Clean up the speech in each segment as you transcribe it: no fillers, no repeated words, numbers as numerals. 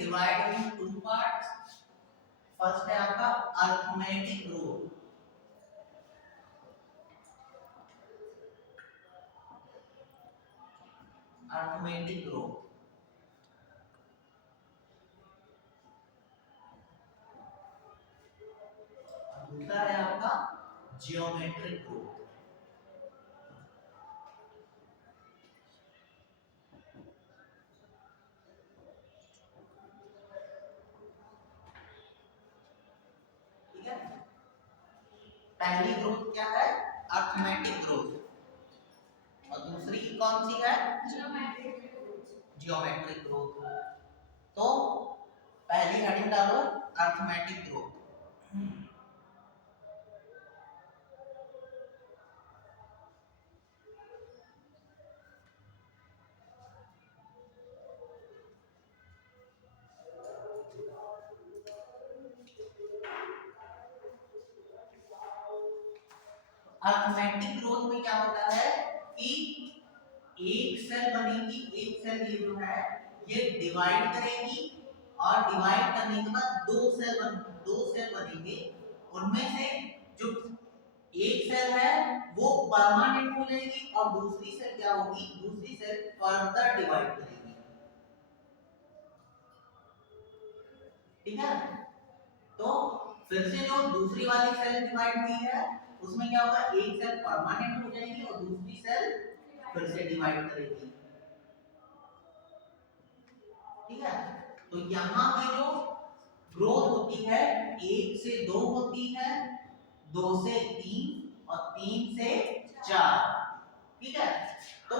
Divide in two parts. First है आपका arithmetic growth. Arithmetic growth और दूसरा है आपका जियोमेट्रिक ग्रोथ। ठीक है, पहली ग्रोथ क्या है? अर्थमेटिक ग्रोथ और दूसरी कौन सी है? Geometric growth. तो पहली हेडिंग डालो अर्थमेटिक ग्रोथ। अर्थमेटिक ग्रोथ में क्या होता है कि एक सेल बनेगी, एक सेल ये जो है ये डिवाइड करेगी और डिवाइड करने के बाद दो सेल बनेंगे। उनमें से जो एक सेल है वो परमानेंट हो जाएगी और दूसरी सेल क्या होगी? दूसरी सेल फर्दर डिवाइड करेगी। ठीक है, तो फिर से जो दूसरी वाली सेल डिवाइड हुई है उसमें क्या होगा? एक सेल परमानेंट हो जाएगी और दूसरी सेल फिर से डिवाइड करेगी। ठीक है, तो यहाँ पे जो ग्रोथ होती है 1 से 2 होती है, 2 से 3 और 3 से 4। ठीक है, तो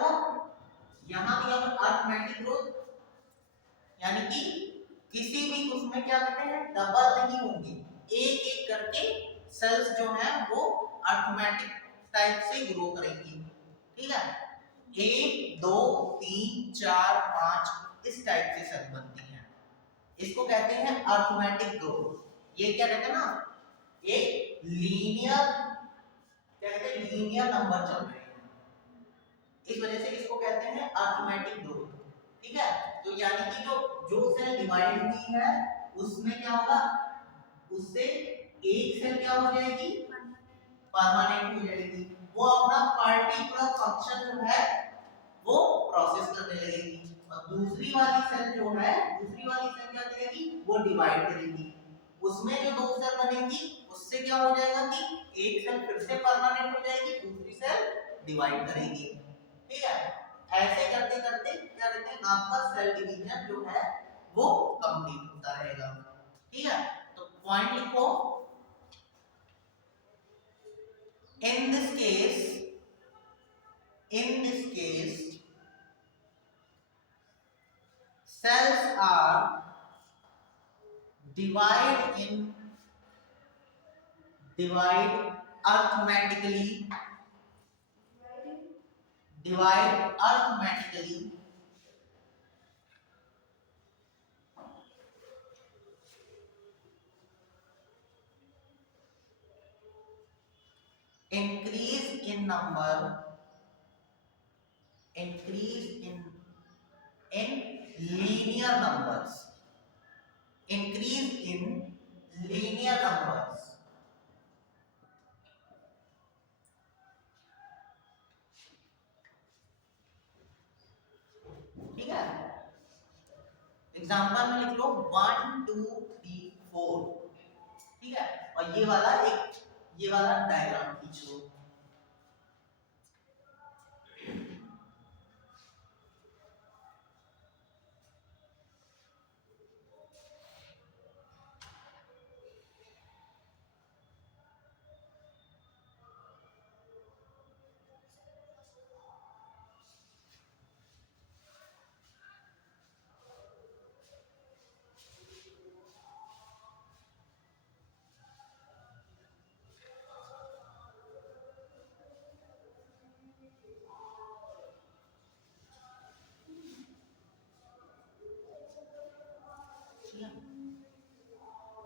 यहाँ पे अर्थमेटिक ग्रोथ यानी कि किसी भी उसमें क्या कहते हैं डबल नहीं होंगी, एक एक करके सेल्स जो है वो अर्थमेटिक टाइप से ग्रो करेंगी। ठीक है, 1 2 3 4 5 इस टाइप से सेल बनती हैं। इसको कहते हैं अर्थमेटिक ग्रोथ। ये क्या कहते हैं ना, एक लीनियर क्या कहते हैं लीनियर नंबर चल रहे हैं, इस वजह से इसको कहते हैं अर्थमेटिक ग्रोथ। ठीक है, तो यानी कि जो सेल डिवाइड हुई है उसमें क्या होगा? उससे एक सेल क्या हो जाएगी? परमानेंट हो जाएगी। वो अपना पर्टिकुलर फंक्शन जो है वो प्रोसेस करने लगेगी और दूसरी वाली सेल क्या करेगी? वो डिवाइड करेगी। उसमें जो दो सेल बनेगी उससे क्या हो जाएगा कि एक सेल फिर से परमानेंट हो जाएगी, दूसरी सेल डिवाइड करेगी। ठीक है, ऐसे करते करते क्या कहते हैं आपका सेल डिवीजन जो है वो कंप्लीट होता रहेगा। ठीक है, तो पॉइंट लिखो। in this case cells are divide arithmetically increase in number, increase in linear numbers, increase in linear numbers। ठीक है, एग्जांपल में लिख लो 1 2 3 4। ठीक है, और ये वाला डायग्राम खींच लो।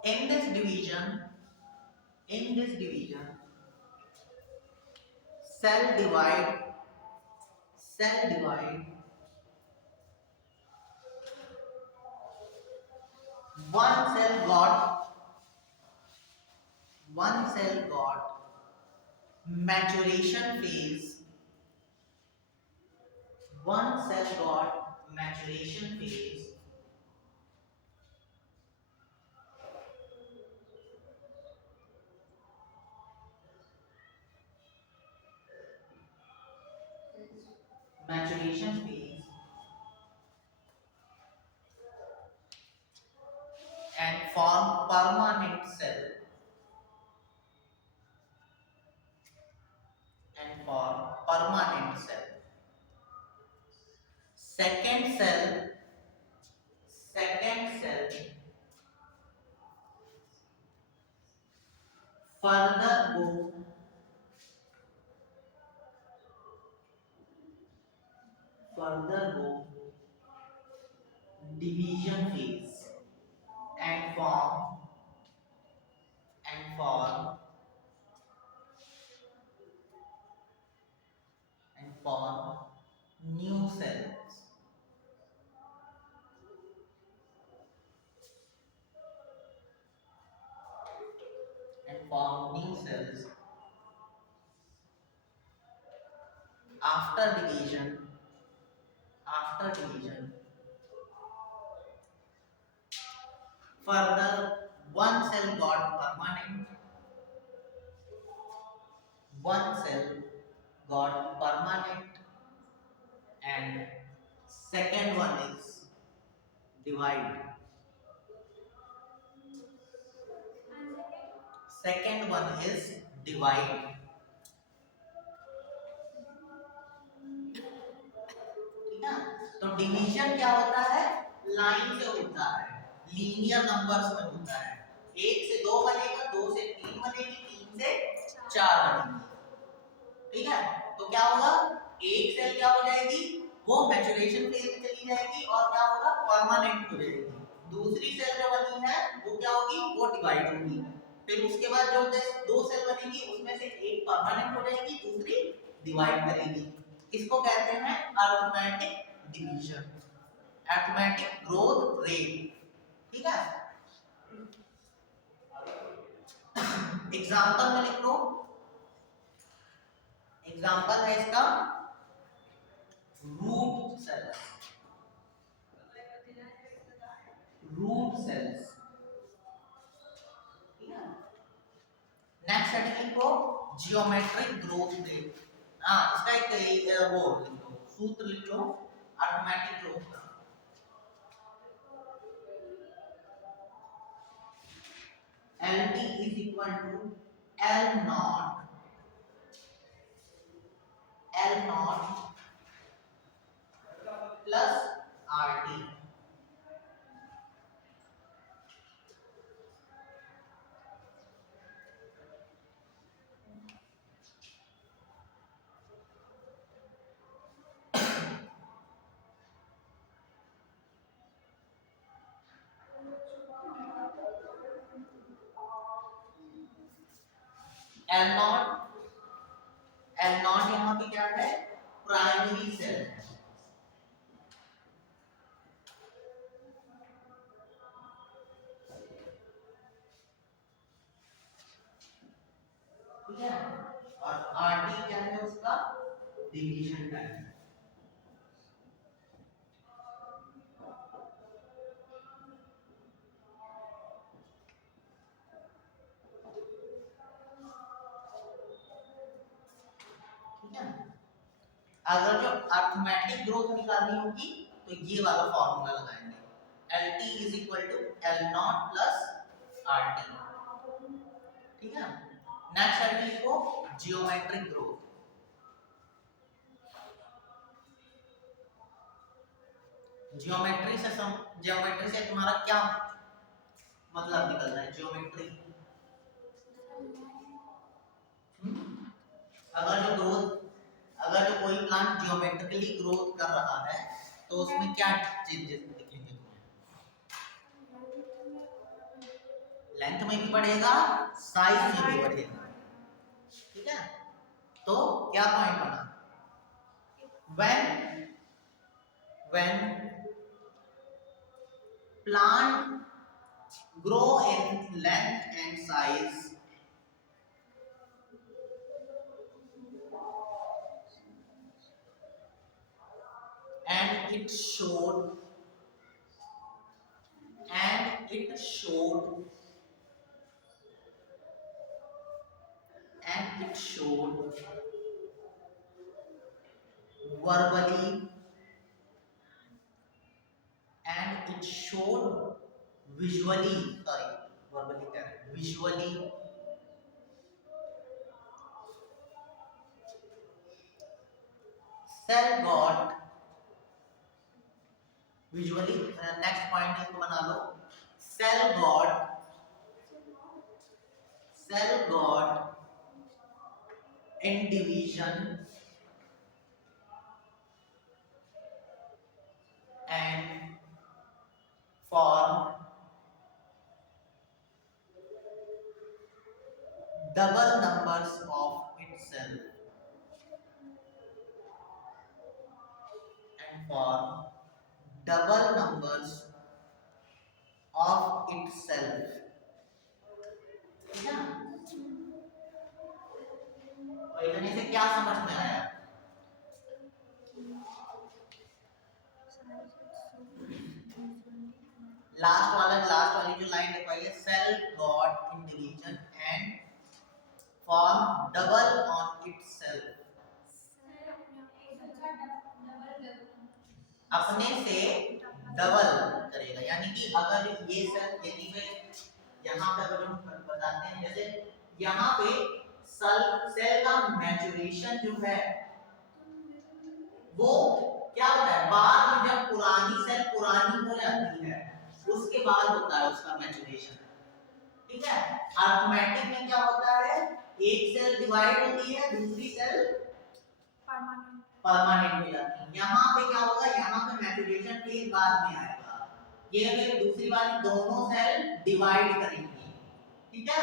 In this division, cell divide one cell got maturation phase. One cell got maturation phase. Maturation phase and form permanent cell. And form permanent cell. Second cell, second cell further go division phase and form and form new cells. And form new cells after division. After division, further one cell got permanent. One cell got permanent, and second one is divide. Second one is divide. ठीक है, तो division क्या होता है? Line से होता है, linear numbers में होता है। एक से दो बनेगा, दो से तीन बनेगी, तीन से चार बनेगी। ठीक है, तो क्या होगा? एक सेल क्या हो जाएगी? वो मैच्योरेशन फेज में चली जाएगी और क्या होगा? परमानेंट हो जाएगी। दूसरी सेल जो बनी है वो क्या होगी? वो डिवाइड होगी। फिर उसके बाद जो दो सेल बनेगी उसमें से एक परमानेंट हो जाएगी, दूसरी डिवाइड करेगी। इसको कहते हैं arithmetic division, arithmetic growth rate. ठीक है, एग्जांपल में लिख लो। एग्जांपल है इसका root cells. Root cells. Next heading को जियोमेट्रिक ग्रोथ रेट। हाँ, इसका एक वो लिख लो, सूत्र लिख लो अरिथमेटिक ग्रोथ का। LT is equal to L naught plus RT। L not यहाँ पे क्या है? प्राइमरी सेल है। ठीक है, और RT क्या है? उसका डिवीजन टाइम। अगर जो अरिथमेटिक ग्रोथ निकालनी होगी तो ये वाला फॉर्मूला लगाएंगे, LT is equal to L not plus RT। ठीक है, नेक्स्ट हेडिंग लिखो जियोमेट्रिक ग्रोथ। जियोमेट्री से तुम्हारा क्या मतलब निकल रहा है? जियोमेट्री, अगर जो कोई प्लांट जियोमेट्रिकली ग्रोथ कर रहा है तो उसमें क्या चेंजेस दिखेंगे तुम्हें? लेंथ में भी बढ़ेगा, साइज में भी बढ़ेगा। ठीक है, तो क्या पॉइंट बना? when plant grow in length and size and it showed and it showed and it showed verbally and it showed visually, sorry, verbally correct, visually cell got visually next point इसको बना लो cell got in division and form double numbers of itself and form double numbers of itself. ठीक है ना? और इतने से क्या समझ में आया? लास्ट वाली जो लाइन लिखवाई है cell got in division and form double on itself अपने से डबल करेगा यानी कि अगर ये सेल यदि पे यहाँ पे अगर हम बताते हैं जैसे यहाँ पे सेल का मैचुरेशन जो है वो क्या होता है बाद में जब पुरानी सेल पुरानी हो जाती है उसके बाद होता है उसका मैचुरेशन। ठीक है अरिथमेटिक में क्या होता है एक सेल डिवाइड होती है दूसरी सेल परमानेंट हो जाती है। यहाँ पे क्या होगा यहाँ पे मैचुरेशन फेज बाद में आएगा ये फिर दूसरी वाली दोनों सेल डिवाइड करेंगी। ठीक है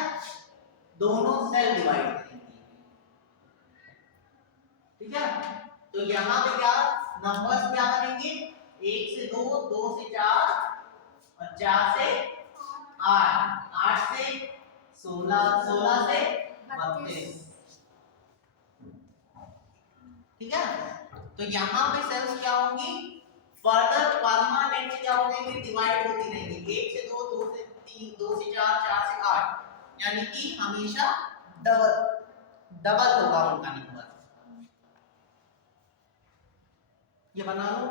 दोनों सेल डिवाइड करेंगी। ठीक है तो यहाँ पे क्या नंबर्स क्या करेंगे 1 से 2 2 से 4 और 4 से 8 8 से 16 16 से 32। ठीक है तो यहाँ पे सेल्स क्या होंगी फर्दर परमानेंट क्या हो जाएंगे डिवाइड होती रहेंगी 1 से 2 2 से 3 2 से 4 4 से 8 यानी कि हमेशा डबल डबल होगा उनका नंबर। ये बना लो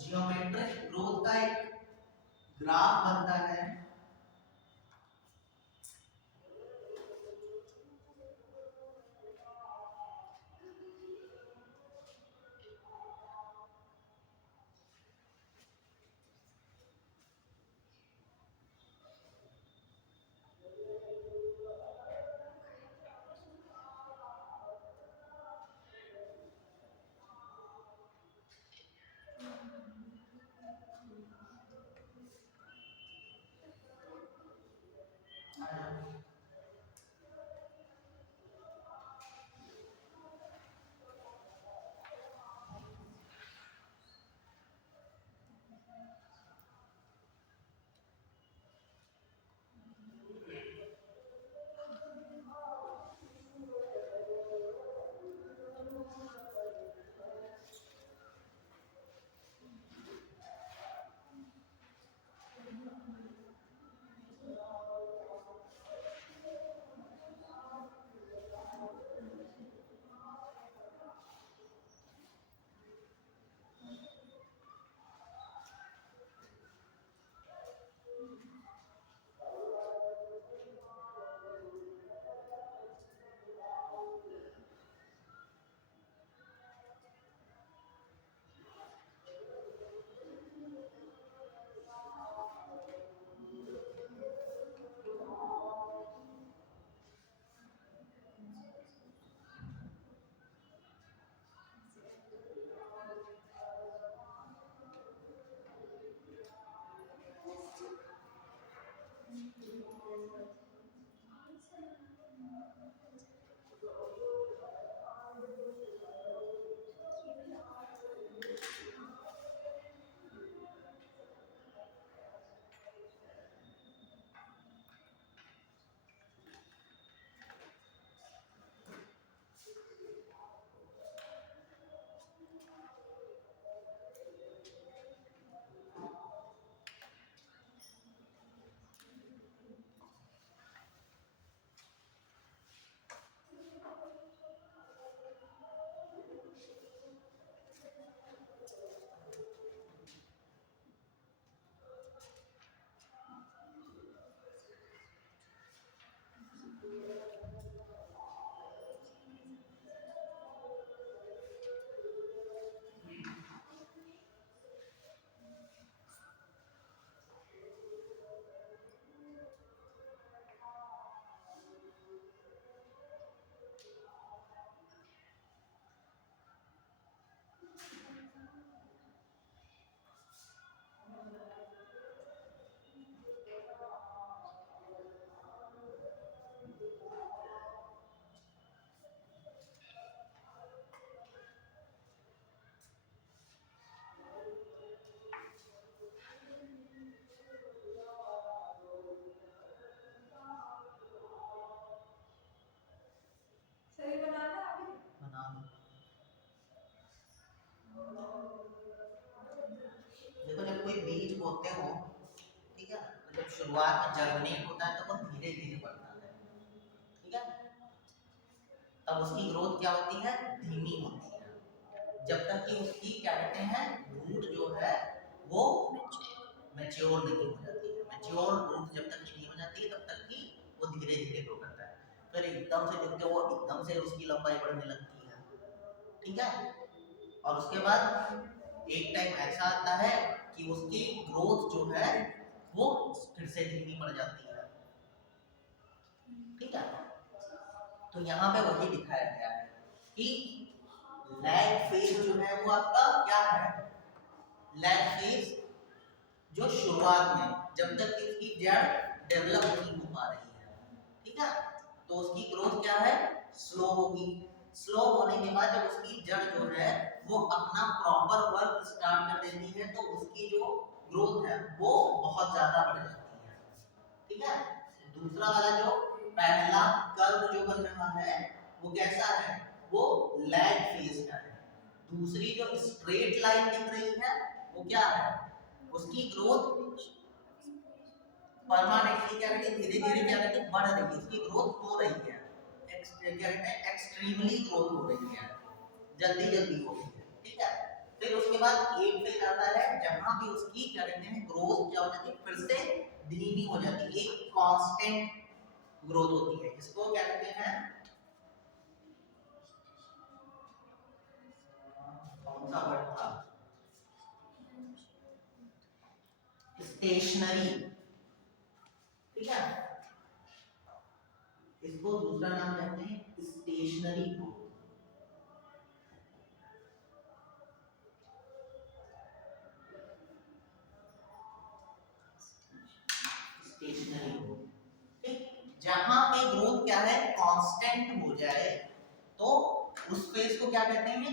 जियोमेट्रिक ग्रोथ का एक ग्राफ बनता है देखो जब कोई बीज बोते हो, ठीक है, तो जब शुरुआत में जर्मिनेट होता है तो वो धीरे धीरे बढ़ता है, ठीक है, तब उसकी ग्रोथ क्या होती है, धीमी होती है, जब तक कि उसकी क्या कहते हैं, रूट जो है वो मैच्योर नहीं हो जाती है। मैच्योर रूट जब तक नहीं हो जाती है तब तक कि वो धीरे धीरे ग्रो करता है, फिर एकदम से देखते वो एकदम से उसकी लंबाई बढ़ने लगती है, ठीक है, और उसके बाद एक टाइम ऐसा आता है कि उसकी ग्रोथ जो है वो फिर से धीमी पड़ जाती है, ठीक है। तो यहाँ पे वही दिखाया गया है कि लैग फेज जो है वो आपका क्या है, लैग फेज जो शुरुआत में जब तक कि उसकी जड़ डेवलप नहीं हो पा रही है, ठीक है, तो उसकी ग्रोथ क्या है, स्लो होगी। स्लो होने के बाद जब उसकी जड़ जो है वो अपना प्रॉपर वर्क स्टार्ट कर देती है तो उसकी जो ग्रोथ है वो बहुत ज्यादा बढ़ जाती है, ठीक है। दूसरा वाला जो पहला कर्व जो बन रहा है वो कैसा है, वो लैग फेज का है। दूसरी जो स्ट्रेट लाइन दिख रही है वो क्या है, उसकी ग्रोथ परमानेंटली क्या कहते हैं, धीरे धीरे क्या कहते हैं, बढ़ रही है, उसकी ग्रोथ हो रही है, क्या कहते हैं, एक्सट्रीमली ग्रोथ हो रही है, जल्दी जल्दी हो रही है, ठीक है। फिर उसके बाद एक फेज आता है जहां भी उसकी क्या कहते हैं, ग्रोथ क्या हो जाती है, फिर से धीमी हो जाती है, एक कांस्टेंट ग्रोथ होती है, इसको क्या कहते हैं, कौन सा वर्ड था, स्टेशनरी, ठीक है, इसको दूसरा नाम कहते हैं स्टेशनरी ग्रोथ, स्टेशनरी ग्रोथ, ठीक। जहां पे ग्रोथ क्या है, कांस्टेंट हो जाए तो उस फेज को क्या कहते हैं,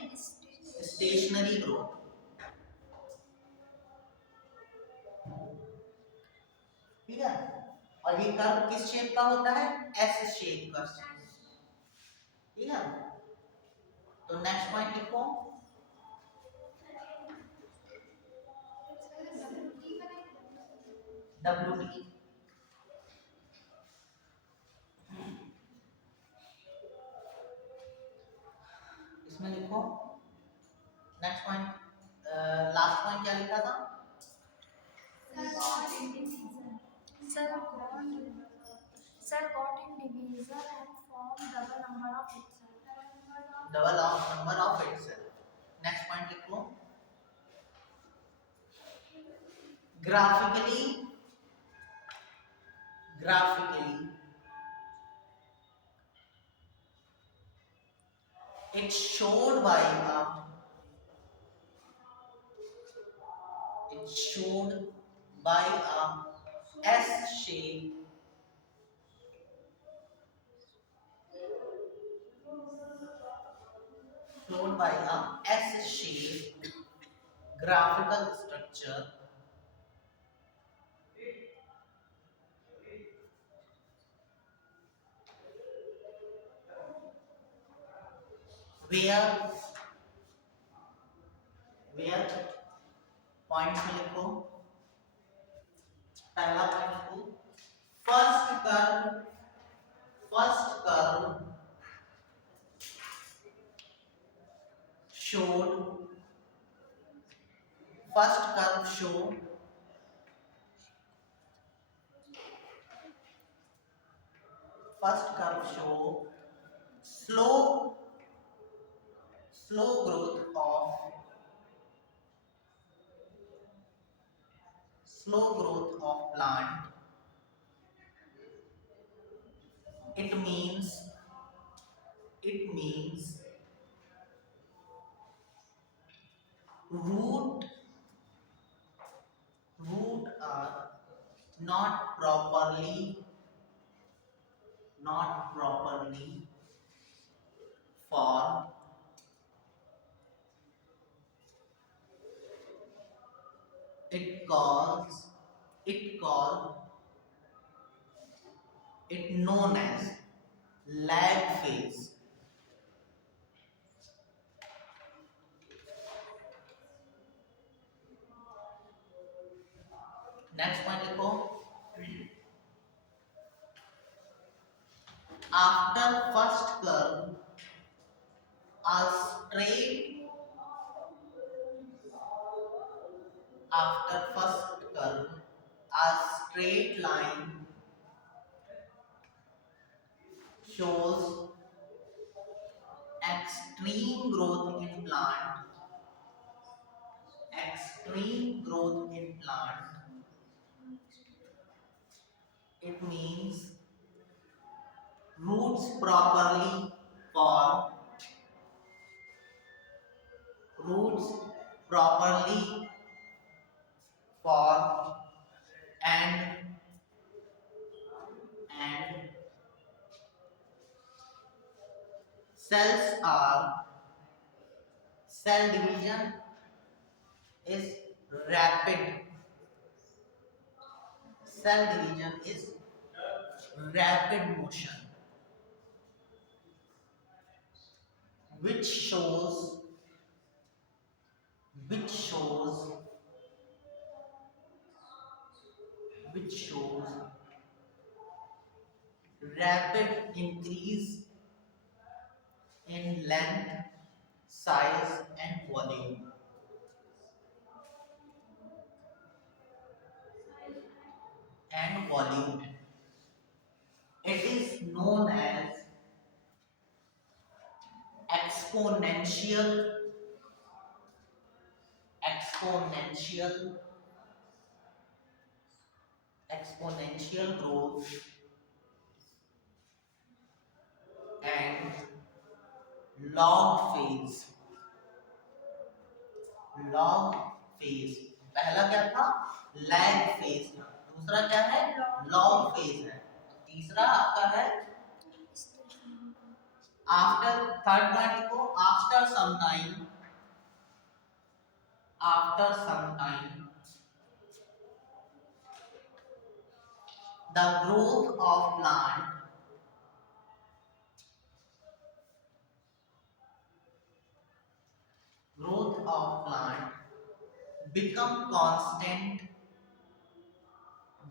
स्टेशनरी ग्रोथ, ठीक है। और ये कर्व किस शेप का होता है, एस शेप का, ठीक है। तो नेक्स्ट पॉइंट लिखो, डब्ल्यू टी, इसमें लिखो नेक्स्ट पॉइंट, लास्ट पॉइंट क्या लिखा था, Cell got individual and form double number of itself. Double number of itself. Next point लिखो, graphically, graphically it's showed by it's showed by a S shape, showed by a S shape graphical structure where point में लिखो, पहला point लिखो, first curve showed, first curve show slow growth of plant. It means root are not properly formed. It calls it known as lag phase. Next point लिखो, after first curve a straight after first curve a straight line shows extreme growth in plant, extreme growth in plant. It means roots properly formed, roots properly formed, and cells are, cell division is rapid, cell division is rapid motion, which shows which shows which shows rapid increase in length, size and volume. And volume. It is known as exponential exponential exponential growth and log phase. Log phase, पहला क्या था, lag phase था, दूसरा क्या है, log phase है, तीसरा आपका है आफ्टर, थर्ड पॉइंट को after some time, after some time the growth of plant, growth of plant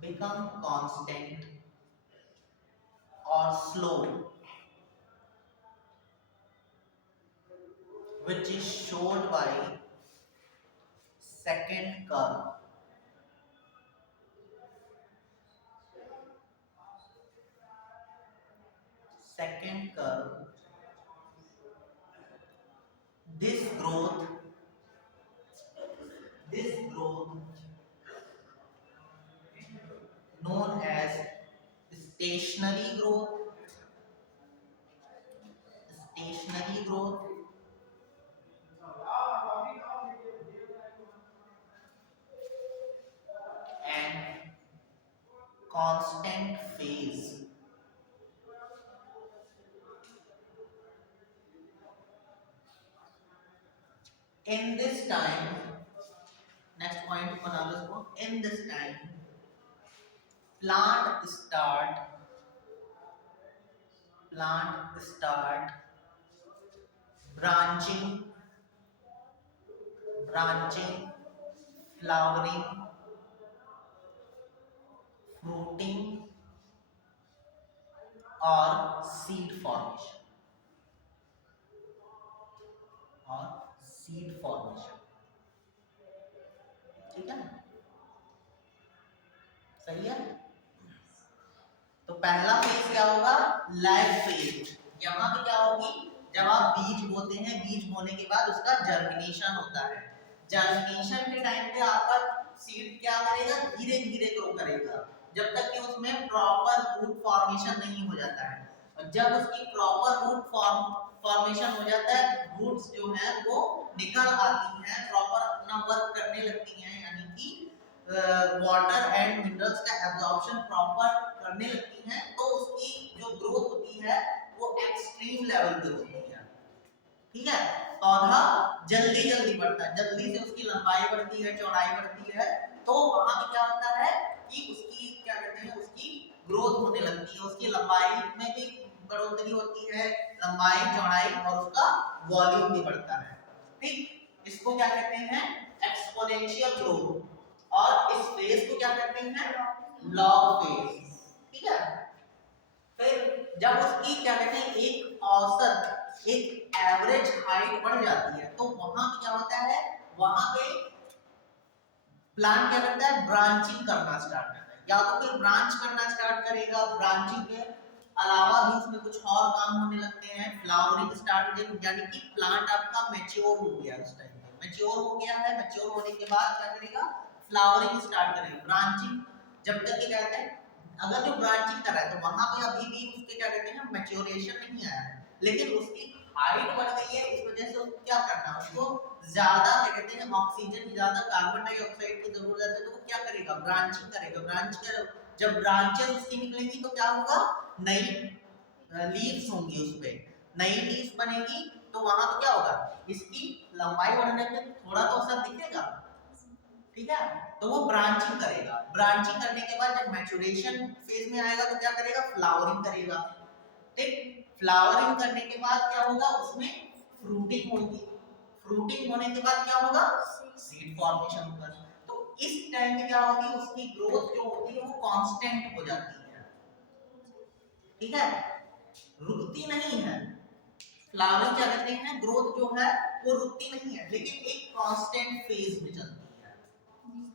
become constant or slow, which is showed by second curve. Second curve, this growth known as stationary growth, stationary growth and constant phase. In this time, next point बना लो इसको, in this time plant start branching, flowering, fruiting और seed formation, ठीक है, सही है। तो पहला phase क्या होगा, लैग फेज, यहाँ पे क्या होगी, जब आप बीज बोते हैं, बीज बोने के बाद उसका जर्मिनेशन होता है, जर्मिनेशन के टाइम पे आपका सीड क्या करेगा, धीरे धीरे ग्रो करेगा, जब तक कि उसमें प्रॉपर रूट फॉर्मेशन नहीं हो जाता है, और जब उसकी प्रॉपर रूट फॉर्मेशन हो जाता है, रूट्स जो है वो निकल आती हैं, प्रॉपर अपना वर्क करने लगती हैं, यानी कि वाटर एंड मिनरल्स का एब्जॉर्प्शन प्रॉपर करने लगती हैं, तो उसकी जो ग्रोथ होती है वो एक्सट्रीम लेवल पे होती है, ठीक है। पौधा जल्दी जल्दी बढ़ता है, जल्दी से उसकी लंबाई बढ़ती है, चौड़ाई बढ़ती है, तो वहां पे क्या होता है कि उसकी क्या कहते हैं, उसकी ग्रोथ होने लगती है, उसकी लंबाई में भी बढ़ोतरी होती है, लंबाई चौड़ाई और उसका वॉल्यूम भी बढ़ता है, ठीक। इसको क्या कहते हैं, एक्सपोनेंशियल ग्रोथ, और इस फेज को क्या कहते हैं, लॉग फेज। ठीक है, फिर जब उसकी क्या कहते हैं एक औसत, एक एवरेज हाइट बढ़ जाती है तो वहां पे क्या होता है, वहां पे प्लांट क्या करता है, ब्रांचिंग करना स्टार्ट करता है। या तो फिर ब्रांच करना स्टार्ट करेगा, ब्रांचिंग के अलावा भी उसमें कुछ और काम होने लगते हैं, फ्लावरिंग स्टार्ट हो जाएगी, यानी कि प्लांट आपका मैच्योर हो गया, उस टाइम पे मैच्योर हो गया है। मैच्योर होने के बाद क्या करेगा, फ्लावरिंग स्टार्ट करेगा। ब्रांचिंग जब तक ये कहते हैं, अगर जो ब्रांचिंग कर रहा है तो वहां पे अभी भी उसके क्या कहते हैं, मैच्योरेशन नहीं आया है, लेकिन उसकी हाइट बढ़ गई है, इस वजह से उसको क्या करना है, उसको ज्यादा क्या कहते हैं ऑक्सीजन, ज्यादा कार्बन डाइऑक्साइड की जरूरत है, तो वो क्या करेगा, ब्रांचिंग करेगा। ब्रांच कर, जब ब्रांचेस उसकी निकलेंगी तो क्या होगा, नई लीव्स होंगी, उस पे नई लीव्स बनेगी, तो वहां पे क्या होगा, इसकी लंबाई बढ़ने पे थोड़ा तो असर दिखेगा। ठीक है, तो वो ब्रांचिंग करेगा। ब्रांचिंग करने के बाद जब मैच्योरेशन फेज में आएगा तो क्या करेगा, फ्लावरिंग करेगा। ठीक, फ्लावरिंग करने के बाद क्या होगा, उसमें फ्रूटिंग होगी। फ्रूटिंग होने के बाद क्या होगा, सीड फॉर्मेशन होगा। तो इस टाइम में क्या होगी, उसकी ग्रोथ जो होती है वो कांस्टेंट हो जाती है। ठीक है, रुकती नहीं है। फ्लावरिंग क्या कहते हैं, ग्रोथ जो है वो रुकती नहीं है, लेकिन एक कांस्टेंट फेज में चलती है।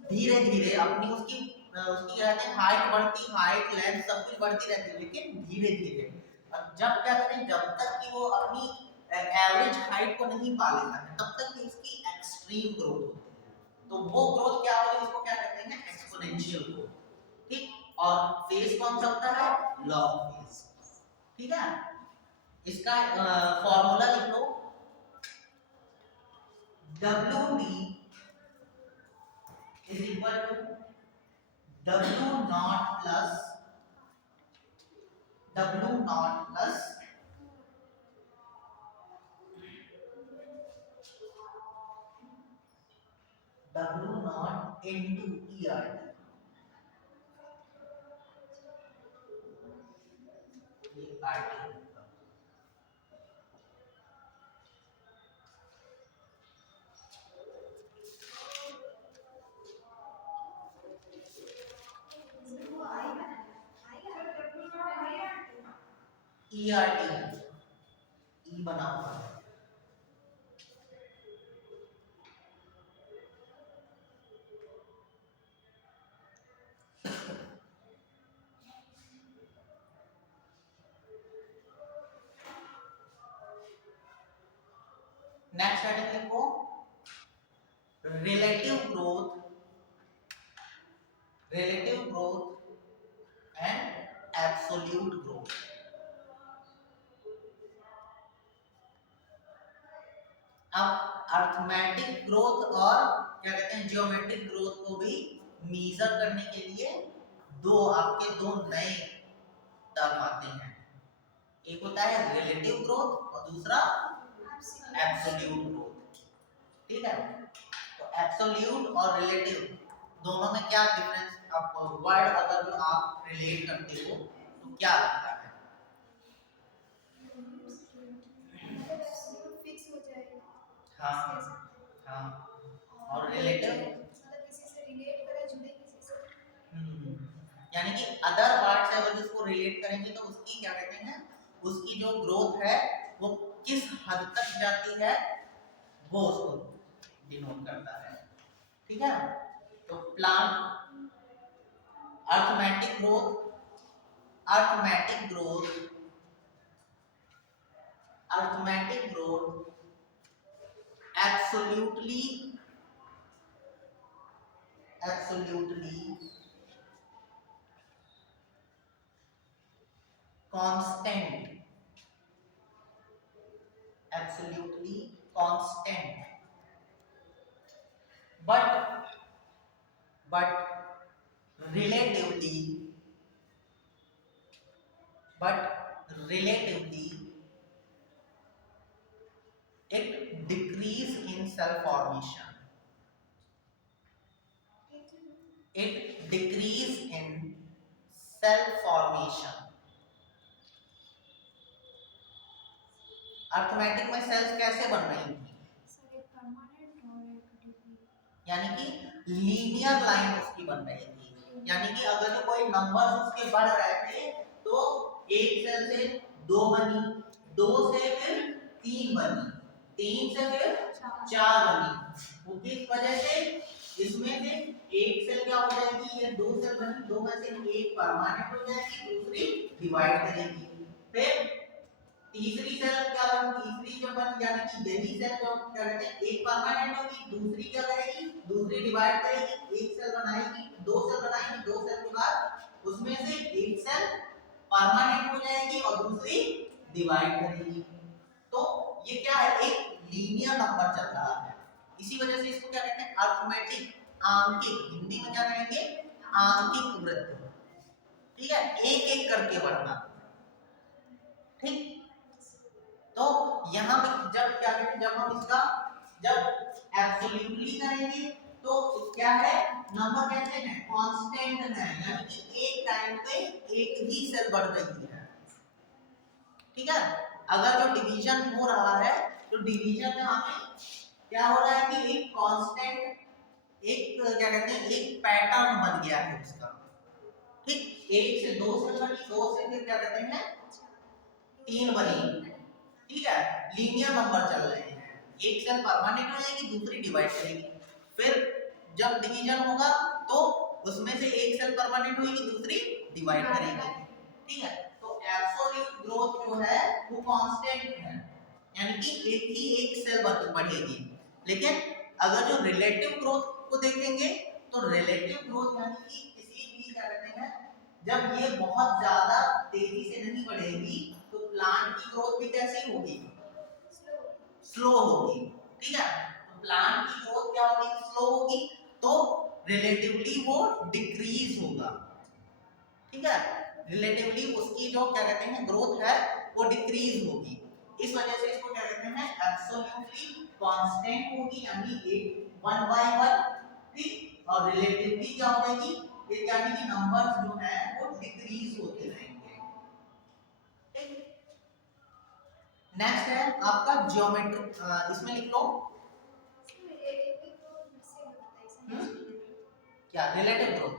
धीरे धीरे अपनी उसकी उसकी कहते हैं हाइट बढ़ती, हाइट लेंथ सब कुछ बढ़ती रहती है, लेकिन धीरे धीरे। जब क्या करें, जब तक कि वो अपनी एवरेज हाइट को नहीं पा लेता है तब तक कि उसकी एक्सट्रीम ग्रोथ होती है। तो वो ग्रोथ क्या होगी, उसको क्या कहते हैं, एक्सपोनेंशियल ग्रोथ। ठीक, और फेज कौन सा होता है, लॉग फेज। ठीक है, इसका फॉर्मूला लिख लो, WD is equal to W naught plus W naught plus W naught into ERT। ये RT ERT E बना हुआ है। नेक्स्ट हेडिंग लिखो, relative growth and absolute growth. अब अर्थमेटिक ग्रोथ और क्या कहते हैं जियोमेट्रिक ग्रोथ को भी मेजर करने के लिए आपके दो नए टर्म आते हैं। एक होता है रिलेटिव ग्रोथ और दूसरा एब्सोल्यूट ग्रोथ। ठीक है, तो एब्सोल्यूट और रिलेटिव दोनों में क्या डिफरेंस, आप वर्ड अगर जो आप रिलेट करते हो तो क्या लगता है? फिक्स हो जाएगा। हाँ हाँ, और रिलेटिव मतलब किसी से रिलेट करें, जुड़े किसी से। यानी कि अदर पार्ट से अगर इसको रिलेट करेंगे तो उसकी क्या कहते हैं, उसकी जो ग्रोथ है वो किस हद तक जाती है वो उसको डिनोट करता है। ठीक है, तो plant arithmetic growth, arithmetic growth, arithmetic growth absolutely constant, absolutely constant, but relatively it decrease in cell formation, it decrease in cell formation। Arithmetic में सेल्स कैसे बन रही थी, सर एक परमानेंट और एक डिग्री। यानी कि लीनियर लाइन उसकी बन रहेगी। यानी कि अगर जो कोई नंबर उसके बढ़ रहे थे तो एक सेल से 2 बनी, 2 से फिर 3 बनी, 3 से फिर 4 बनी। वो किस वजह से? इसमें से एक सेल क्या हो जाएगी, ये 2 सेल बनी, 2 में से एक परमानेंट हो जाएगी, दूसरी डिवाइड करेगी। फिर तीसरी सेल क्या बन, तीसरी जो बन यानी कि यही सेल जो क्या कहते हैं एक परमानेंट होगी, दूसरी क्या करेगी, दूसरी डिवाइड करेगी, एक सेल बनाएगी, 2 सेल बनाएगी, 2 सेल के बाद उसमें से एक सेल परमानेंट हो जाएगी और दूसरी डिवाइड करेगी। तो ये क्या है, एक लीनियर नंबर चल रहा है। इसी वजह से इसको क्या कहते हैं, अरिथमेटिक, आंकिक, हिंदी में क्या कहेंगे, आंकिक वृद्धि। ठीक है, एक एक करके बढ़ना। ठीक, तो यहाँ पे जब क्या कहते हैं, जब हम इसका जब एब्सोल्युटली करेंगे तो क्या है, नंबर कैसे है, कांस्टेंट है, यानी कि एक टाइम पे एक ही सेल बढ़ रही है। ठीक है, अगर जो डिवीजन हो रहा है तो डिवीजन में हमें क्या हो रहा है कि एक कांस्टेंट, एक क्या कहते हैं, एक पैटर्न बन गया है उसका। ठीक, एक से 2 सेल बनी, 2 से फिर क्या कहते हैं 3 बनी। ठीक है, लीनियर नंबर चल रहे हैं, एक सेल परमानेंट हो जाएगी, दूसरी डिवाइड करेगी। फिर जब डिवीजन होगा तो उसमें से एक सेल परमानेंट होगी, दूसरी डिवाइड करेगी। ठीक है, तो एब्सोल्यूट ग्रोथ जो है वो कांस्टेंट है, यानी कि एक सेल बढ़ेगी। लेकिन अगर जो रिलेटिव ग्रोथ को देखेंगे तो रिलेटिव ग्रोथ यानी कि किसी भी क्या कहते हैं, जब ये बहुत ज्यादा तेजी से नहीं बढ़ेगी तो प्लांट की ग्रोथ भी कैसी होगी, स्लो होगी। ठीक है, तो प्लांट की ग्रोथ क्या होगी, स्लो होगी, तो रिलेटिवली वो डिक्रीज होगा। ठीक है, रिलेटिवली उसकी जो क्या कहते हैं ग्रोथ है वो डिक्रीज होगी। इस वजह से इसको क्या कहते हैं, एब्सोल्युटली कांस्टेंट होगी, यानी एक 1 by 1। ठीक, और रिलेटिवली क्या होगी, यानी कि नंबर्स जो है वो डिक्रीज होते रहेंगे। नेक्स्ट है आपका ज्योमेट्री, इसमें लिख लो क्या, रिलेटिव ग्रोथ।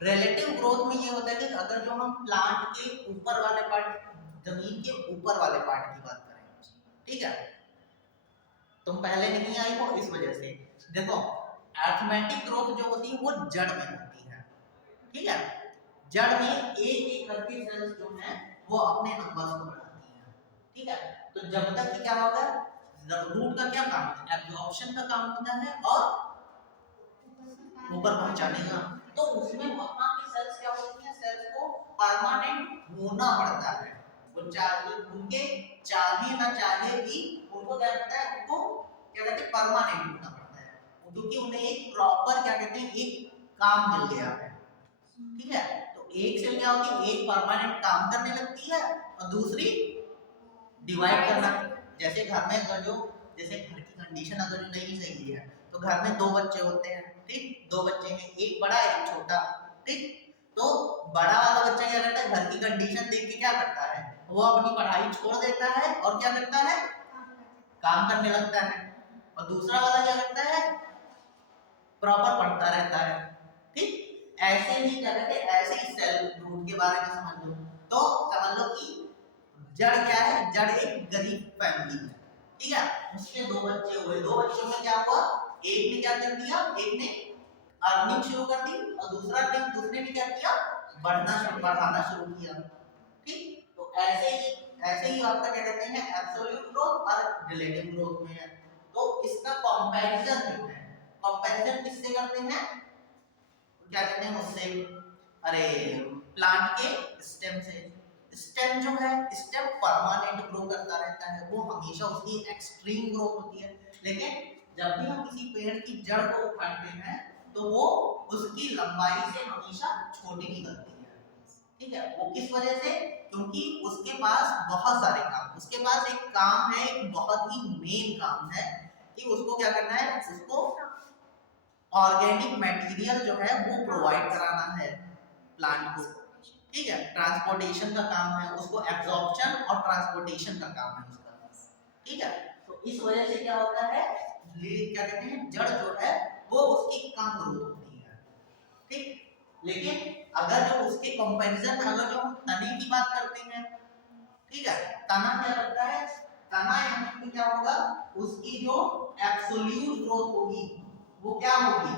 रिलेटिव ग्रोथ में ये होता है कि अगर जो हम प्लांट के ऊपर वाले पार्ट, जमीन के ऊपर वाले पार्ट की बात करें, ठीक है, तुम पहले नहीं आई हो इस वजह से। देखो, अरिथमेटिक ग्रोथ जो होती है वो जड़ में होती है। ठीक है, जड़ में एक एक करके सेल्स जो है वो अपने नंबर्स को बढ़ाती है। ठीक है, तो जब तक कि क्या होगा, रूट का क्या काम है, एब्जॉर्प्शन का काम होता है और ऊपर पहुंचाने का। तो उसमें वहां की सेल्स क्या होती हैं, सेल्स को परमानेंट होना पड़ता है। वो चाहे उनके चाहे ना चाहे भी उनको क्या करता है, उनको क्या कहते हैं, परमानेंट होना पड़ता है, क्योंकि उन्हें एक प्रॉपर क्या कहते हैं एक काम मिल गया है। ठीक है, तो एक सेल क्या होती है, एक परमानेंट काम करने लगती है और दूसरी डिवाइड करना। जैसे घर में अगर जो, जैसे घर की कंडीशन अगर जो नहीं सही है तो घर में 2 बच्चे होते हैं। ठीक, 2 बच्चे हैं, एक बड़ा एक छोटा। ठीक, तो बड़ा वाला बच्चा क्या करता है, घर की कंडीशन देख के क्या करता है, वो अपनी पढ़ाई छोड़ देता है और क्या करता है, काम करने लगता है। और दूसरा वाला क्या करता है, प्रॉपर पढ़ता रहता है। ठीक, ऐसे ही क्या कहते हैं, ऐसे ही सेल रूट के बारे में समझ लो। तो समझ लो कि जड़ क्या है, जड़ एक गरीब फैमिली है। ठीक है, उसके 2 बच्चे हुए, 2 बच्चों में क्या हुआ, एक ने क्या कर दिया, एक ने अर्निंग शुरू कर दी और दूसरे ने क्या किया, बढ़ाना शुरू किया। ठीक, तो ऐसे ही आपका क्या कहते हैं, एब्सोल्यूट ग्रोथ और रिलेटिव ग्रोथ में है। तो इसका कंपैरिजन जो है, कंपैरिजन किससे करते हैं, क्या कहते हैं उससे, अरे प्लांट के स्टेम से। स्टेम जो है, स्टेम परमानेंट ग्रो करता रहता है, वो हमेशा उसकी एक्सट्रीम ग्रोथ होती है। लेकिन जब भी हम किसी पेड़ की जड़ को उखाड़ते हैं तो वो उसकी लंबाई से हमेशा छोटी निकलती है। ठीक है, वो किस वजह से, क्योंकि उसके पास बहुत सारे काम, उसके पास एक काम है, एक बहुत ही मेन काम है कि उसको क्या करना है, उसको ऑर्गेनिक मटेरियल जो है वो प्रोवाइड कराना है प्लांट को। ठीक है, ट्रांसपोर्टेशन का काम है उसको, एब्जॉर्प्शन और ट्रांसपोर्टेशन का काम है उसका। ठीक है, तो इस वजह से क्या होता है, क्या कहते हैं, जड़ जो है वो उसकी कम ग्रोथ होती है, ठीक। लेकिन अगर जो उसके कंपैरिजन में अगर जो हम तने की बात करते हैं, ठीक है, तना क्या करता है, तना यहाँ पे क्या होगा, उसकी जो एब्सोल्यूट ग्रोथ होगी वो क्या होगी,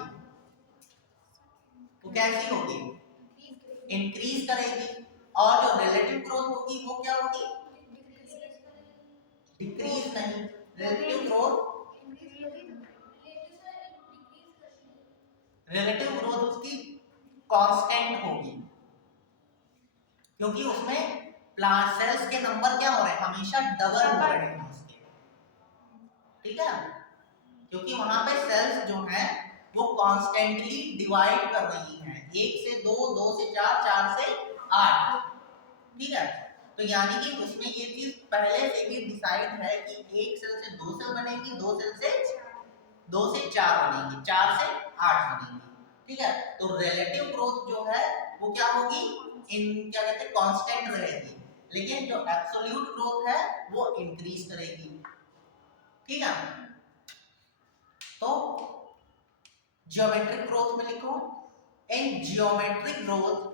वो कैसी होगी, इंक्रीज करेगी। और जो रिलेटिव ग्रोथ होगी वो क्या होगी, डिक्रीज नहीं, रिलेटिव ग्रोथ, रिलेटिव ग्रोथ उसकी कांस्टेंट होगी, क्योंकि उसमें प्लांट सेल्स के नंबर क्या हो रहे हैं, हमेशा डबल हो रहे हैं उसके, ठीक है, क्योंकि वहां पे सेल्स जो है वो कांस्टेंटली डिवाइड कर रही हैं, 1 से 2, 2 से 4, 4 से 8, ठीक है। तो यानी कि उसमें ये चीज पहले से ही डिसाइड है कि एक सेल से 2 सेल बनेगी, 2 सेल से 2 से 4 बनेगी, 4 से 8 बनेगी, ठीक है। तो रिलेटिव ग्रोथ जो है वो क्या होगी, इन क्या कहते हैं, कांस्टेंट रहेगी, लेकिन जो एब्सोल्यूट ग्रोथ है वो इंक्रीज करेगी, ठीक है। तो ज्योमेट्रिक ग्रोथ में लिखो, इन ज्योमेट्रिक ग्रोथ,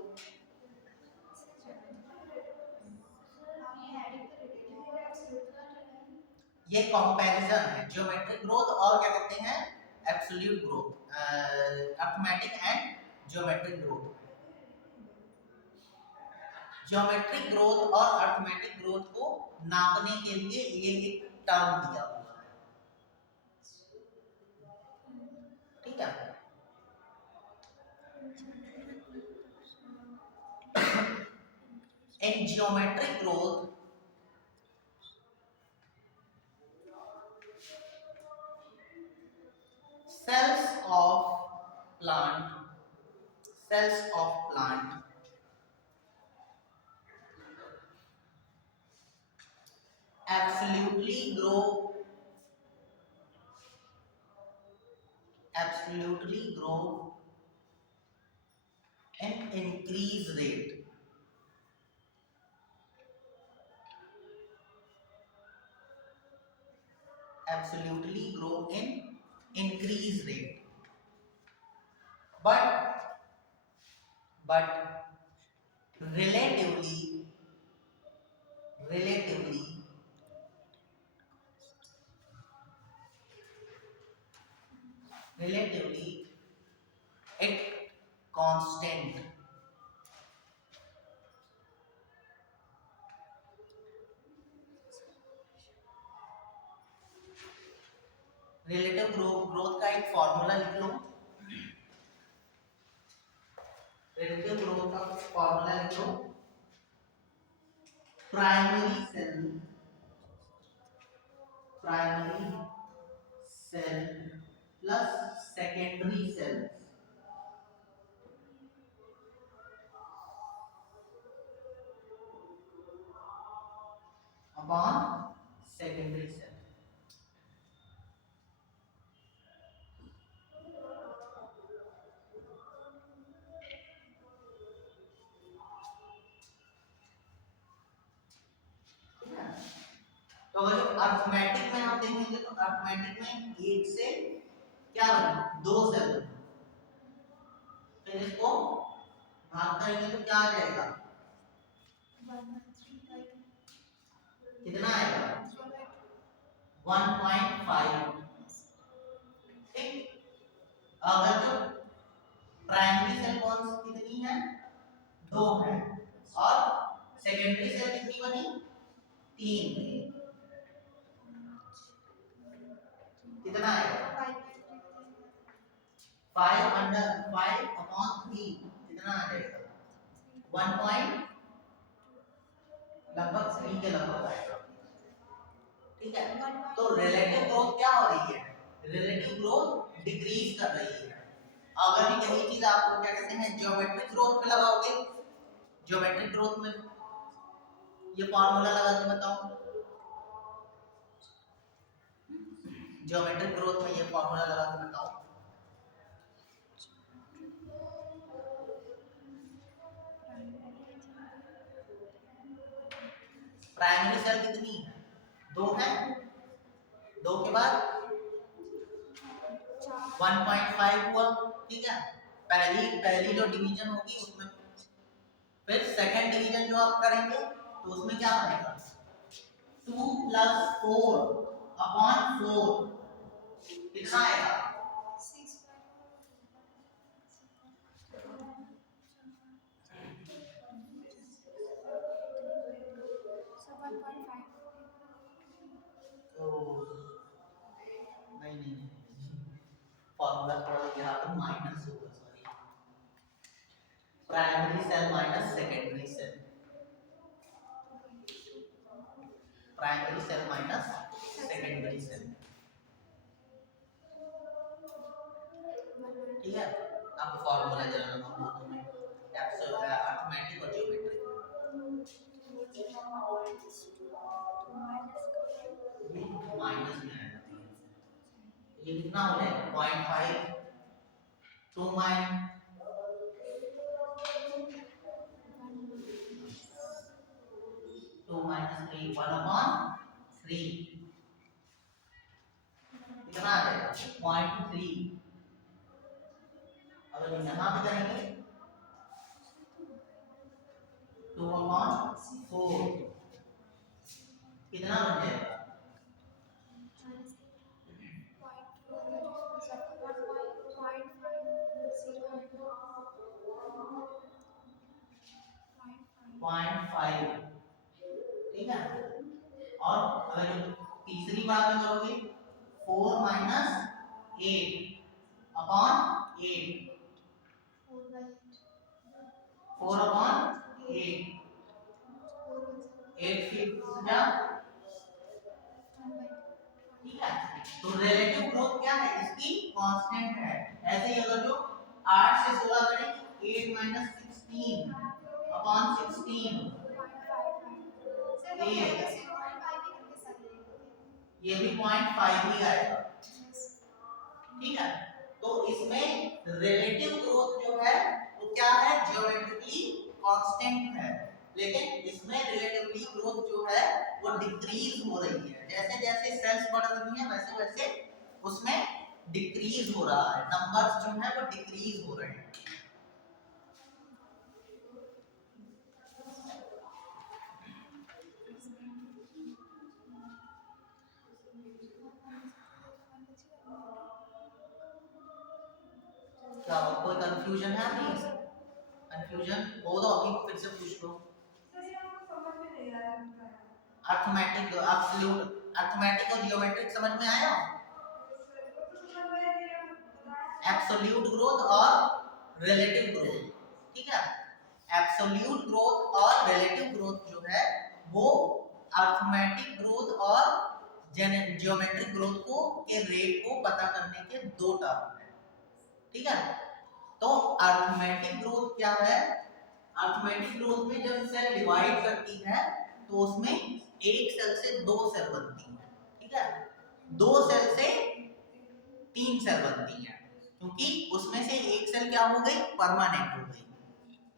ये कंपैरिजन है, ज्योमेट्रिक ग्रोथ और क्या कहते हैं, absolute growth, arithmetic and geometric growth. Geometric growth और अरिथमेटिक ग्रोथ को नापने के लिए ये एक टर्म दिया हुआ है, ठीक है। In geometric growth cells of plant, cells of plant absolutely grow, absolutely grow in increase rate, absolutely grow in increase rate, but relatively, relatively relatively it constant, relative growth का एक फॉर्मूला लिख लो, relative growth का formula लिख लो, primary cell plus secondary cell upon secondary cell, तो अगर arithmetic में आप देखेंगे तो अरिथमेटिक में 1 से क्या बने, 2 सेल बने, फिर इसको भाग करेंगे तो क्या आ जाएगा, कितना आएगा, 1.5, ठीक। अगर जो प्राइमरी सेल कौन कितनी है, 2 है, और सेकेंडरी सेल कितनी बनी, 3, कितना आएगा, 5 अपॉन 3 कितना आ जाएगा, 1 पॉइंट लगभग 3 के लगभग आएगा, ठीक है। तो रिलेटिव ग्रोथ क्या हो रही है, रिलेटिव ग्रोथ डिक्रीज कर रही है। अगर यही चीज आपको क्या कहते हैं, ज्योमेट्रिक ग्रोथ में लगाओगे, ज्योमेट्रिक ग्रोथ में ये फार्मूला लगा के बताओ, ज्योमेट्रिक ग्रोथ में ये फार्मूला लगा के बताओ, प्राइमरी सेल कितनी है, 2 है, 2 के बाद 1.5 हुआ, ठीक है। पहली जो डिवीजन होगी उसमें, फिर सेकंड डिवीजन जो आप करेंगे तो उसमें क्या बनेगा, 2 + 4 अपॉन 4 कितना आएगा, 1.5. तो नहीं, फॉर्मूला थोड़ा यहाँ तो माइनस होगा, sorry, primary cell minus secondary cell, primary cell minus secondary cell, ठीक है। अब फॉर्मूला जरा नोट करो, अर्थमेटिक और ज्योमेट्रिक माइनस में आएगा, ये कितना हो जाएगा 0.5, 2 माइनस 3 1/3 कितना आ जाएगा 0.3। अगर यहाँ पे करेंगे 2/4 कितना बन जाएगा, पॉइंट 5, ठीक है। और अगर जो तीसरी बात में करोगे 4 - 8 अपॉन 8, 4/8, 8 फिफ्थ जा, ठीक है। तो रिलेटिव ग्रोथ क्या है, इसकी कांस्टेंट है। ऐसे ही अगर जो 8 से 16 करें 8 - 16 अपॉन 16, ये भी 0.5 ही आएगा, ठीक है। तो इसमें रिलेटिव ग्रोथ जो है वो क्या है, ज्योमेट्रिकली कांस्टेंट है, लेकिन इसमें रिलेटिवली ग्रोथ जो है वो डिक्रीज हो रही है। जैसे जैसे सेल्स बढ़ रही हैं वैसे वैसे उसमें डिक्रीज हो रहा है, नंबर्स जो है वो डिक्रीज हो रहे हैं। क्या कोई कंफ्यूजन है प्लीज, कंफ्यूजन हो तो अभी फिर से पूछ लो। अर्थमेटिक, एब्सोल्यूट अर्थमेटिक और जियोमेट्रिक समझ में आया, एब्सोल्यूट ग्रोथ और रिलेटिव ग्रोथ, ठीक है। एब्सोल्यूट ग्रोथ और रिलेटिव ग्रोथ जो है वो अर्थमेटिक ग्रोथ और जियोमेट्रिक ग्रोथ को के रेट को पता करने के दो टर्म है, ठीक है। तो अर्थमेटिक ग्रोथ क्या है, अर्थमेटिक ग्रोथ में जब सेल डिवाइड करती है तो उसमें एक सेल से दो सेल बनती है, ठीक है। दो सेल से तीन सेल बनती है, क्योंकि उसमें से एक सेल क्या हो गई, परमानेंट हो गई।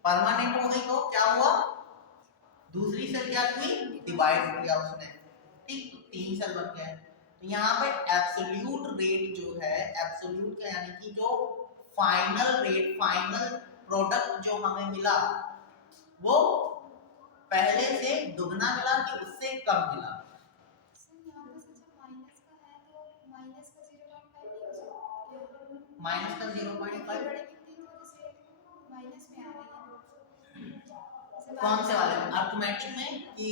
परमानेंट हो गई तो क्या हुआ, दूसरी सेल क्या हुई, डिवाइड किया उसने, ठीक, तो तीन सेल बन गए। तो यहाँ पे एब्सोल्यूट रेट जो है, एब्सोल्यूट का यानी कि जो फाइनल रेट, फाइनल प्रोडक्ट जो हमें मिला वो पहले से दुगना मिला कि उससे कम मिला। माइनस का 0.5 कौन से वाले में, अर्थमेटिक में कि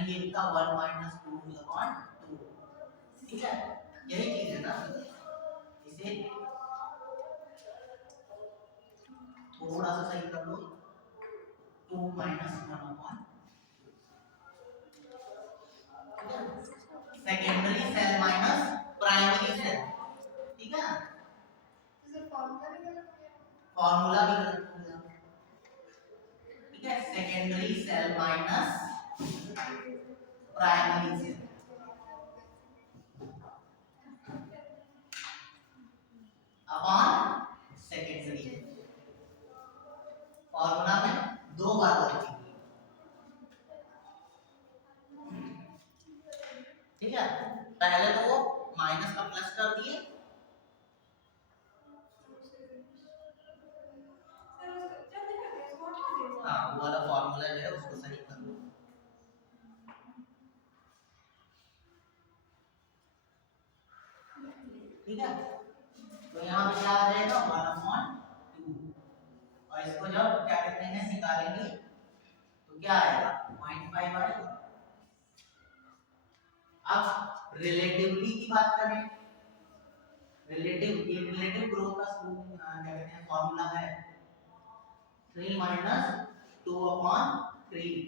मैंने ये लिखा 1 माइनस 2 ठीक है, यही चीज है ना। इसे थोड़ा सा सही कर लो, 2 minus 1 secondary cell minus primary cell, ठीक है। फॉर्मूला भी गलत हो गया, ठीक है। Secondary cell minus primary cell, upon secondary. Formula में 2 बार लिखेंगे, ठीक है। पहले तो वो माइनस का प्लस कर दिए, हाँ वो वाला फॉर्मूला जो है उसको सही कर लो। ठीक है, तो यहाँ पे क्या आ जाएगा 1/2, और इसको जब क्या कहते हैं निकालेंगे तो क्या आएगा 0.5 आएगा। अब रिलेटिवली की बात करें, रिलेटिव ग्रोथ का क्या कहते हैं फॉर्मूला है 3 माइनस 2/3,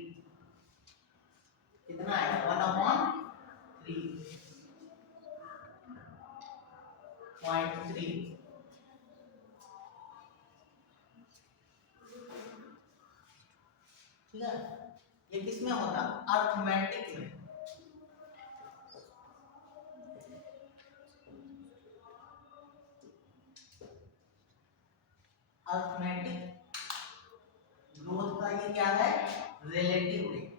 कितना है 1/3 0.3, ठीक है। ये किस में होता, अर्थमेटिक में। अर्थमेटिक ग्रोथ का ये क्या है, रिलेटिव रेट।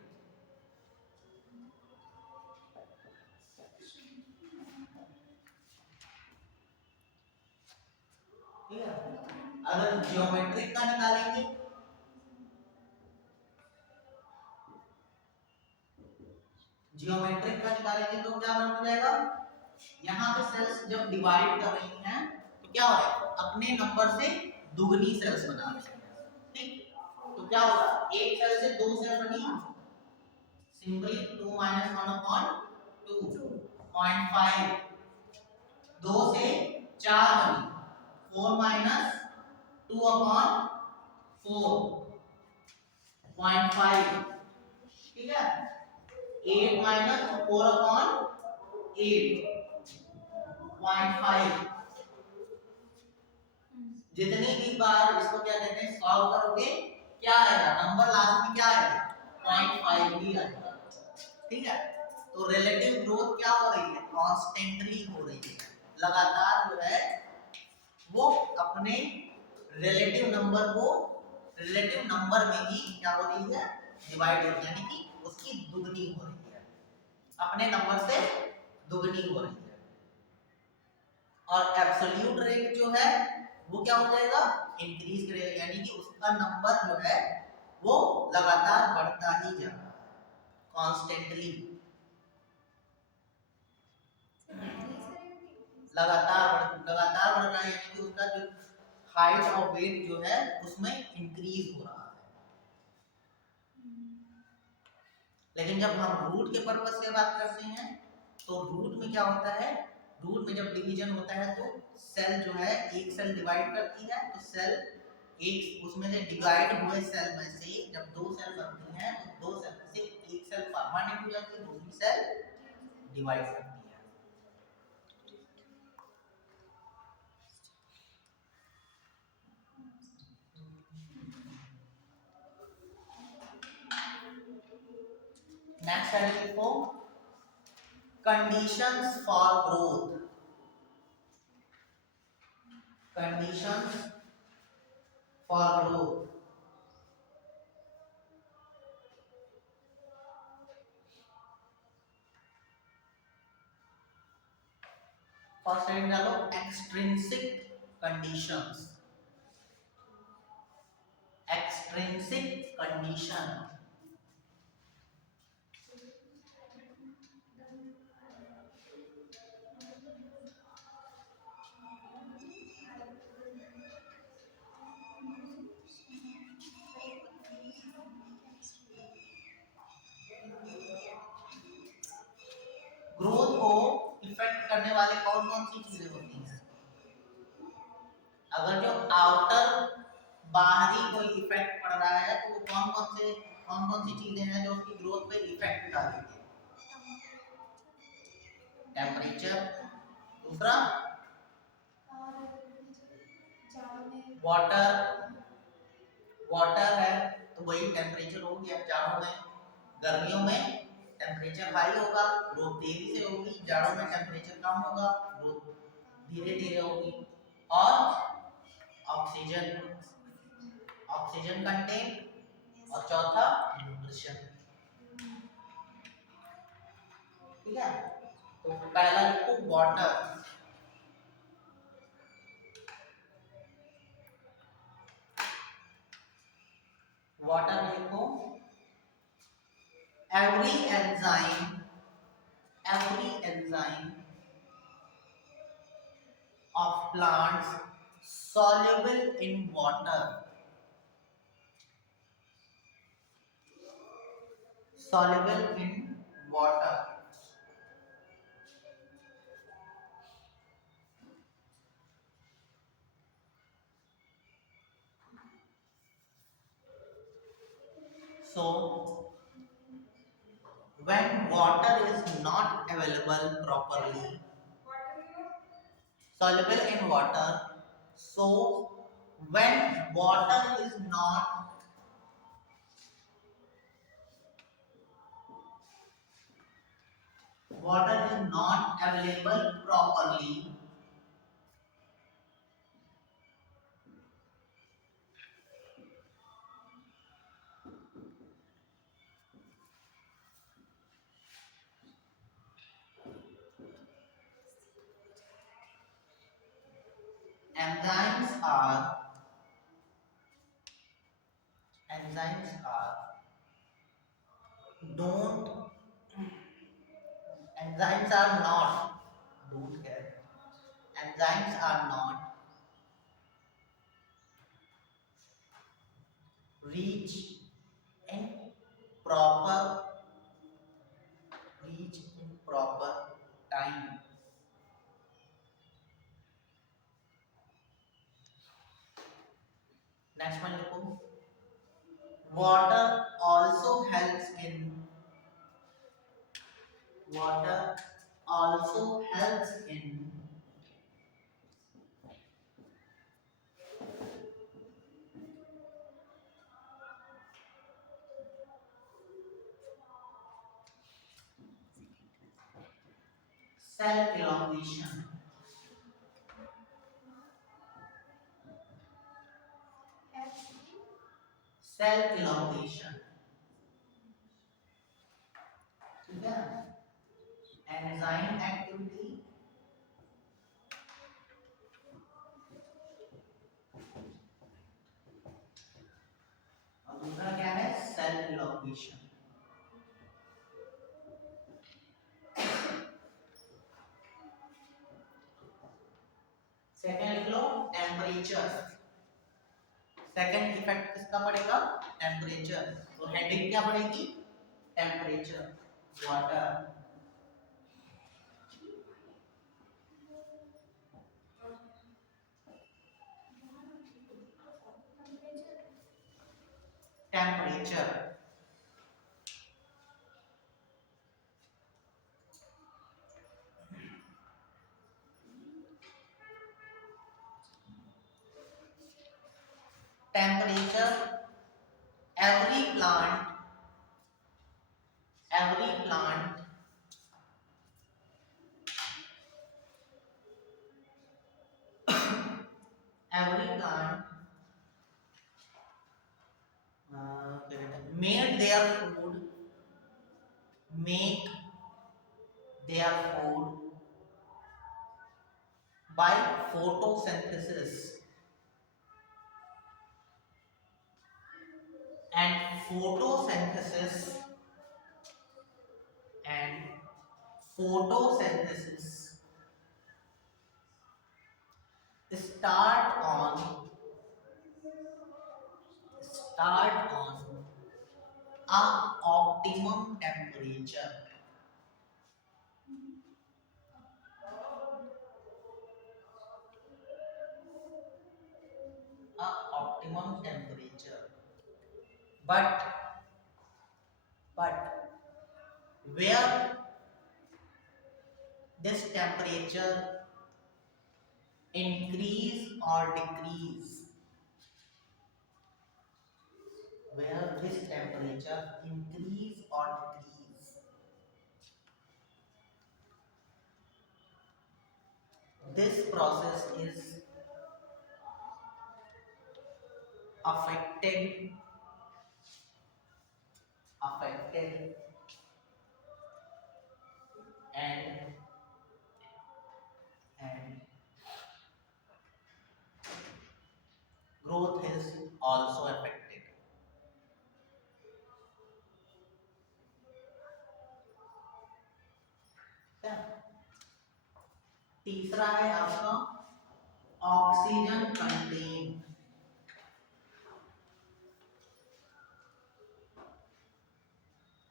ठीक है, अगर जियोमेट्रिक का निकालेंगे, जियोमेट्रिक का निकालेंगे तो क्या बन जाएगा, यहाँ पे सेल्स जब डिवाइड कर रही हैं तो क्या हो रहा है, अपने नंबर से दुगनी सेल्स बना रही हैं, ठीक। तो क्या होगा, एक सेल से 2 सेल बनी, सिंपली 2 माइनस 1/2 0.5, 2 से 4 बनी 4 माइनस 2/4 0.5, ठीक है। 8 माइनस 4/8 0.5। जितनी भी बार इसको क्या कहते हैं सॉल्व करोगे क्या आएगा, नंबर लास्ट में क्या आएगा 0.5 ही आएगा, ठीक है। तो रिलेटिव ग्रोथ क्या हो रही है, कॉन्स्टेंटली हो रही है, लगातार जो है वो अपने रिलेटिव नंबर में ही क्या हो रही है, डिवाइड हो रही है, यानी कि उसकी दुगनी हो रही है, अपने नंबर से दुगनी हो रही है। और एब्सोल्यूट रेट जो है वो क्या हो जाएगा, इंक्रीज करेगा, यानी कि उसका नंबर जो है वो लगातार बढ़ता ही जा रहा है, कॉन्स्टेंटली लगातार बढ़ रहा है, यानी कि उसका जो हाइट और वेट जो है उसमें इंक्रीज हो रहा है। लेकिन जब हम रूट के पर्पस से बात करते हैं तो रूट में क्या होता है, रूट में जब डिवीजन होता है तो सेल जो है एक सेल डिवाइड करती है, तो सेल एक उसमें से डिवाइड हुए सेल में से जब 2 सेल बनती हैं तो 2 सेल से एक सेल परमानेंट हो जाती है, दूसरी सेल डिवाइड करती है। नेक्स्ट है लिखो conditions for growth, conditions for growth. First heading डालो एक्सट्रिंसिक कंडीशंस, एक्सट्रिंसिक कंडीशन, कौन सी चीजें होती हैं? अगर जो आउटर बाहरी कोई इफेक्ट पड़ रहा है तो वो कौन कौन सी चीजें हैं जो उसकी ग्रोथ पे इफेक्ट डालेंगे? टेम्परेचर, दूसरा वाटर, वाटर है तो वही टेम्परेचर हो गया जाड़ों में। गर्मियों में टेम्परेचर हाई होगा, ग्रोथ तेजी से होगी। जाड़ों में टेम्परेचर कम होगा, ग्रोथ धीरे धीरे होगी। और ऑक्सीजन, ऑक्सीजन कंटेंट, और चौथा न्यूट्रिशन। ठीक है, तो पहला लिखो वाटर। वाटर लिखो, every enzyme of plants soluble in water, soluble in water. So when water is not available properly, soluble in water, so when water is not available properly, enzymes are don't enzymes are not don't care enzymes are not reach in proper time. Next one लिखो, water also helps in cell elongation. Cell elongation. ठीक है, enzyme activity और दूसरा क्या है, cell elongation. Second लिख लो, temperature. Second effect किसका पड़ेगा, टेम्परेचर। तो हेडिंग क्या पड़ेगी, temperature, water. Temperature, temperature, every plant every plant made their food make their food by photosynthesis, and photosynthesis and photosynthesis start on a optimum temperature. optimum temperature. But where this temperature increase or decrease, where this temperature increase or decrease, this process is affected and growth is also affected. क्या? तीसरा है आपका oxygen content.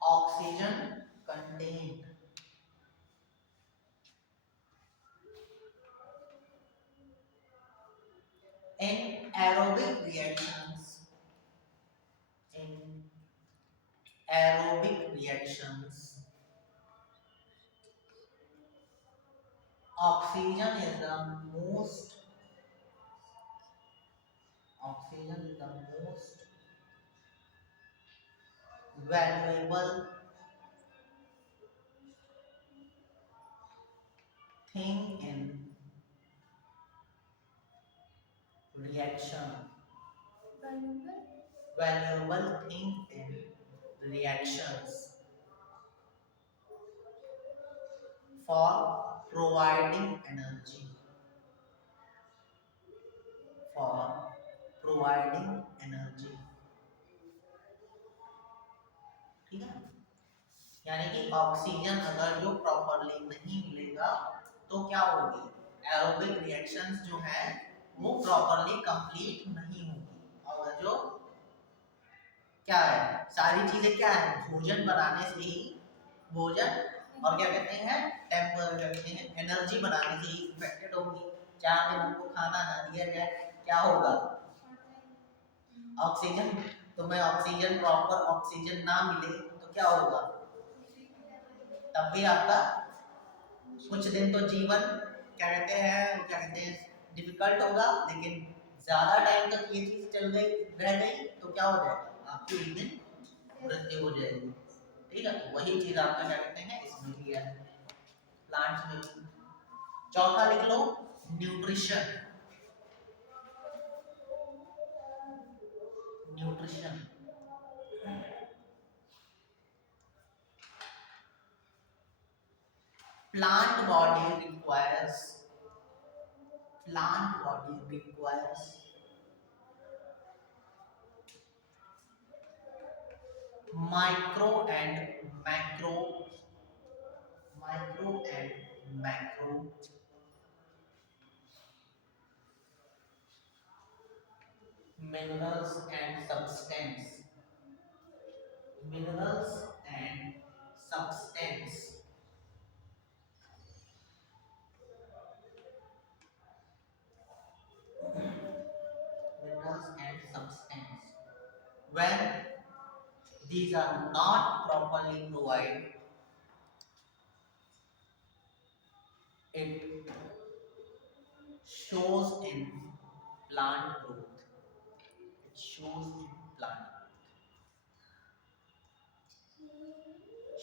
Oxygen content in aerobic reactions. In aerobic reactions, oxygen is the most valuable thing in reaction. Valuable thing in reactions for providing energy. For providing energy. ठीक है, यानी कि oxygen अगर जो प्रॉपरली नहीं मिलेगा तो क्या होगी, एरोबिक रिएक्शंस जो है वो प्रॉपरली कंप्लीट नहीं होगी. और जो क्या है, सारी चीजें क्या है, भोजन बनाने से ही भोजन और क्या कहते हैं एनर्जी बनाने से ही इफेक्टेड होगी. चाहे दिन हमको खाना ना दिया जाए क्या होगा, ऑक्सीजन, तुम्हें ऑक्सीजन प्रॉपर ऑक्सीजन ना मिले तो क्या होगा, तब भी आपका कुछ दिन तो जीवन क्या कहते हैं डिफिकल्ट होगा, लेकिन ज्यादा टाइम तक ये चीज चल गई रह गई तो क्या हो जाएगा, आपकी एक दिन मृत्यु हो जाएगी. ठीक है, तो वही चीज आपका क्या कहते हैं इसमें भी है, प्लांट्स में भी. चौथा लिख लो nutrition. Nutrition plant body requires micro and macro minerals and substance. Minerals and substance. Minerals and substance. When these are not properly provided, it shows in plant growth. It shows in plant growth.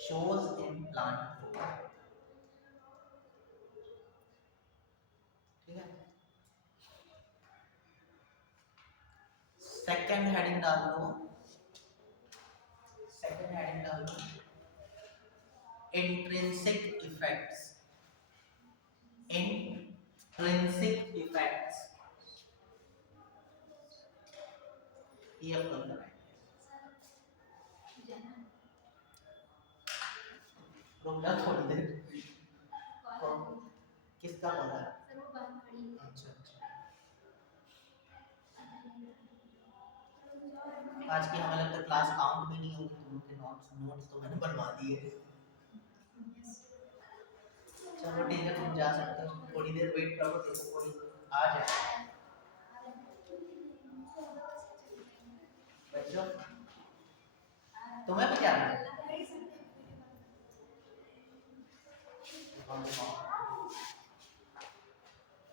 Shows in plant growth. ठीक है, second heading डाल लो. Second heading डाल लो intrinsic effects. Intrinsic effects ये अपन लगाएंगे. रुक जा थोड़ी देर. किसका कॉल है? अच्छा अच्छा, आज की हमें लगता है क्लास काउंट भी नहीं होगी, तुम के नोट्स तो मैंने बनवा दिए. चलो ठीक है, तुम जा सकते हो, थोड़ी देर वेट करो, देखो कोई आ जाए. बच्चों तुम्हें भी जानना है?